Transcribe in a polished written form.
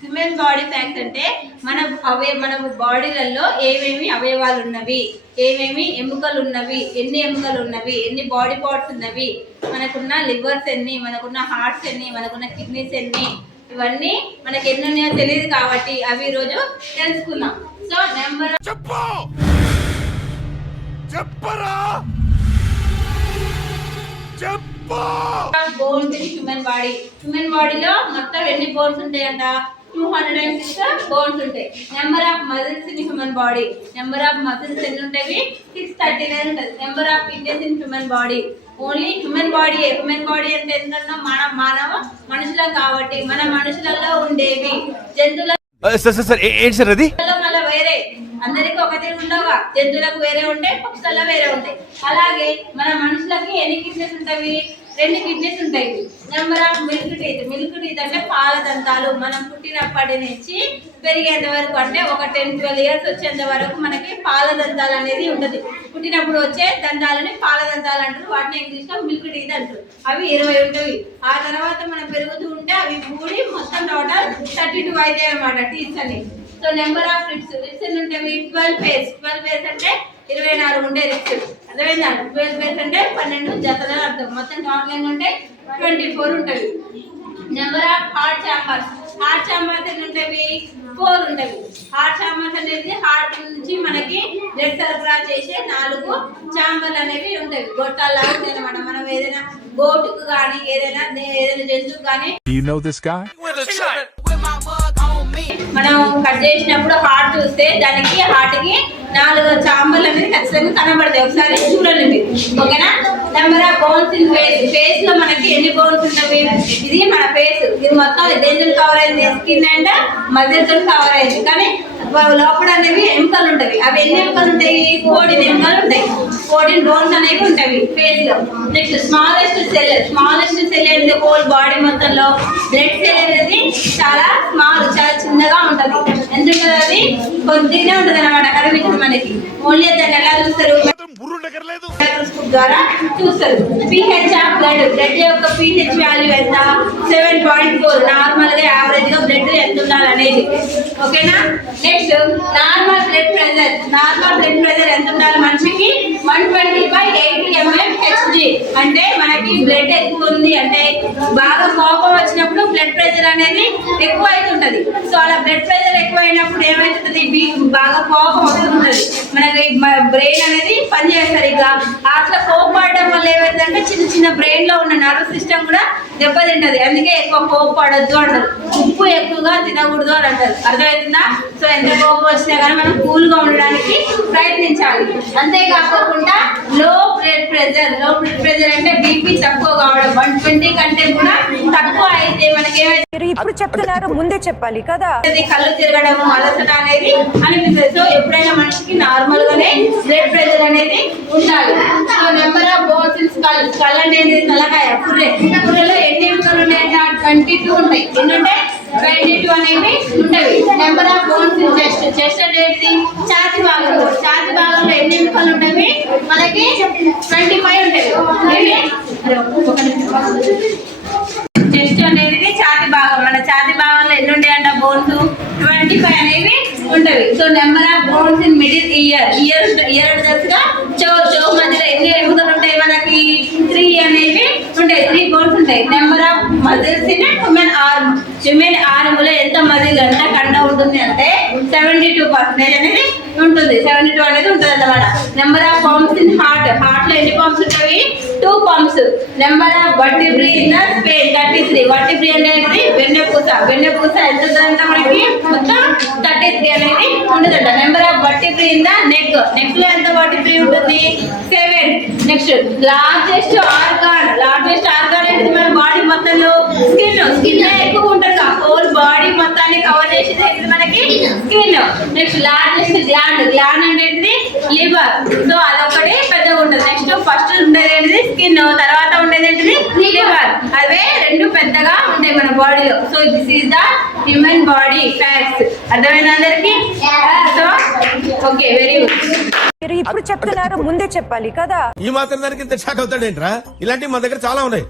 Human body facts అంటే మన బాడీలలో ఏమేమి అవయవాలు ఉన్నవి, ఏమేమి ఎముకలు ఉన్నవి, ఎన్ని ఎముకలు ఉన్నవి, ఎన్ని బాడీ పార్ట్స్ ఉన్నవి, మనకున్న లివర్స్ ఎన్ని, మనకున్న హార్ట్స్ ఎన్ని, మనకున్న కిడ్నీస్ ఎన్ని, ఇవన్నీ మనకి ఎన్ని ఉన్నాయో తెలియదు కాబట్టి అవి ఈరోజు తెలుసుకుందాం. So number bones in human body. Human బాడీలో మొత్తం ఎన్ని బోన్స్ ఉంటాయంట? 206 బోన్స్ ఉంటాయి. Number of muscles in human body. Number of muscles ఎన్ని ఉంటాయి? 639 ఉంటుంది. Number of kidneys in human body. Only human body. Human body అంటే ఎందుకంటే మానవ మనుషులం కాబట్టి మన మనుషులలో ఉండేవి. జంతువుల మళ్ళీ వేరే అందరికి ఒకటి ఉండవుగా, జంతువులకు వేరే ఉంటాయి, పక్షులలో వేరే ఉంటాయి. అలాగే మన మనుషులకి ఎన్ని కిడ్నీస్ ఉంటాయి? 2 కిడ్నీస్ ఉంటాయి. Number of milk teeth. Milk teeth అంటే పాల దంతాలు. మనం పుట్టినప్పటి నుంచి పెరిగేంత వరకు అంటే ఒక 10-12 ఇయర్స్ వచ్చేంత వరకు మనకి పాల దంతాలు అనేది ఉంటుంది. పుట్టినప్పుడు వచ్చే దంతాలని పాల దంతాలు అంటారు. వాటిని ఇంగ్లీష్లో మిల్క్ టీత్ అంటారు. అవి 20 ఉంటాయి. ఆ తర్వాత మనం పెరుగుతూ ఉంటే అవి కూడి మొత్తం టోటల్ 32 అవుతాయి అన్నమాట టీత్స్ అని. So number of ribs. Ribs ఎన్ని ఉంటాయి? 12 పేర్స్. 12 పేర్స్ అంటే 24 ఉండే రిప్స్. అర్థమైందా? 12 పేర్స్ అంటే 12 జతలు అర్థం. మొత్తం టోటల్ ఎన్ని ఉంటాయి? 24 ఉంటాయి. Number of heart chambers. Heart chambers ఎన్ని ఉంటాయి? 4 ఉంటాయి. హార్ట్ ఛాంబర్స్ అనేది హార్ట్ నుంచి మనకి బ్లడ్ సరఫరా చేసే 4 ఛాంబర్లు అనేవి ఉంటాయి. గొట్టాలా ఉంటాయి అనమాట. మనం ఏదైనా గోటుకు కానీ ఏదైనా జంతువుకు కానీ మనం కట్ చేసినప్పుడు హార్ట్ చూస్తే దానికి హార్ట్ కి 4 ఛాంబర్లు అనేది ఖచ్చితంగా కనబడతాయి. ఒకసారి చూడండి, ఓకేనా? Number of bones in phase. Face లో మనకి ఎన్ని బోన్స్ ఉంటాయి? ఇది మన ఫేస్. ఇది మొత్తం దేంతో కవర్ అయింది? స్కిన్ అండ్ మజిల్ తో కవర్ అయింది. కానీ లోపల అనేవి ఎముకలు ఉంటాయి. అవి ఎన్ని ఎముకలు ఉంటాయి? 14 ఎముకలు ఉంటాయి. 14 బోన్స్ అనేవి ఉంటాయి ఫేస్ లో. Next smallest cell. Smallest cell అనేది హోల్ బాడీ మొత్తంలో బ్లడ్ సెల్ అనేది చాలా స్మాల్, చాలా చిన్నగా ఉంటది. ఎంత ఉంటుంది? అది కొద్దిగానే ఉంటది అనమాట, కనిపించదు మనకి. ఓన్లీ దాన్ని ఎలా చూస్తారు? ద్వారా చూస్తారు. pH of blood. బ్లడ్ యొక్క pH వాల్యూ ఎంత? 7.4. నార్మల్ గా యావరేజ్ గా బ్లడ్ ఎంత ఉండాలనేది, ఓకేనా? Next normal blood pressure. Normal blood pressure ఎంత ఉండాలి మనిషికి? 120/80 mmHg. అంటే మనకి బ్లడ్ ఎక్కువ ఉంది అంటే బాగా కోపం వచ్చినప్పుడు బ్లడ్ ప్రెషర్ అనేది ఎక్కువ అవుతుంటది. సో అలా బ్లడ్ ప్రెషర్ ఎక్కువ అయినప్పుడు ఏమైతుంది? బాగా కోపం వస్తుంటది. మనకి బ్రెయిన్ అనేది పనిచేస్తారు. ఇక అట్లా కోపడడం వల్ల ఏమైందంటే చిన్న చిన్న బ్రెయిన్ లో ఉన్న నర్వ్ సిస్టమ్ కూడా దెబ్బతింటది. అందుకే ఎక్కువ కోపడద్దు అంటారు. ఉప్పు ఎక్కువగా తినకూడదు అని అంటారు. అర్థమవుతుందా? సో ఎంత కోపం వచ్చినా కానీ మనం కూల్ గా ఉండడానికి ప్రయత్నించాలి. అంతేకాకుండా లో బ్లడ్ ప్రెషర్. లో బ్లడ్ ప్రెషర్ అంటే బీపీ తక్కువ కావడం. 120 కంటే కూడా తక్కువ అయితే మనకి ఏమైతే ఇప్పుడు చెప్తున్నారు, ముందే చెప్పాలి కదా. కళ్ళు తిరగడం, అలసట అనేది అనిపిస్తుంది. సో ఎప్పుడైనా మనిషికి నార్మల్ గానే బ్లడ్ ప్రెషర్ అనేది ఉండాలి. So number of bones in skull. Skull అనేది తలకాయ, పుర్రెలో ఎన్ని ఎముకలు ఉన్నాయంటే 22 ఉంటాయి. ఎన్ని ఉంటాయి? 22 అనేవి ఉంటాయి. Number of bones in chest. Chest అనేది ఛాతీ భాగంలో. ఛాతీ భాగంలో ఎన్ని ఎముకలు ఉంటాయి? మనకి 25 ఉంటాయి. చెస్ట్ అనేది ఛాతీ భాగం. మన ఛాతీ భాగంలో ఎన్ని ఉంటాయంట? బోన్స్ 25 అనేవి ఉంటాయి. So number of bones in middle ear. Year తెలుసుగా. చెవు మధ్యలో ఎన్ని ఎముకలు ఉంటాయి? మనకి 3 అనేవి ఉంటాయి. 3 బోన్స్ ఉంటాయి. Number of muscles in human arm. Human arm లో ఎంత మజిల్ అంటే కండ ఉంటుంది అంటే 72% అనేది ఉంటుంది. 72 అనేది ఉంటుంది అన్నమాట. Number of pumps in heart. Heart లో ఎన్ని పంప్స్ ఉంటాయి? 2 pumps. Number of vertebrae in the spine 33. Vertebrae అనేది వెన్నెపూస. వెన్నెపూస ఎంత ఉంటుందంట మనకి? మొత్తం 33 అనేది ఉంటుందంట. Number of vertebrae in the neck. Neck లో ఎంత వర్టిబ్రీ ఉంటుంది? 7. Next largest organ. Largest organ అనేది మన బాడీ మొత్తంలో స్కిన్. స్కిన్ ఎక్కువ ఉంటుంది. హోల్ బాడీ మొత్తాన్ని కవర్ చేసేది ఏంటిది? మనకి skin. Next largest gland. Gland అనేది లివర్. సో అదొకటి పెద్దగా ఉంటుంది. నెక్స్ట్ ఫస్ట్ ఉండేది ఏంటిది? స్కిన్. తర్వాత ఉండేది ఏంటిది? లివర్. అవే 2 పెద్దగా ఉంటాయి మన బాడీలో. So this is the human body facts. అర్థమైంది అందరికి? So okay, very good. ఇప్పుడు చెప్తున్నారు, ముందే చెప్పాలి కదా. ఈ మాత్రం దానికి ఇంత షాక్ అవుతాడేంట్రా? ఇలాంటివి మన దగ్గర చాలా ఉన్నాయి.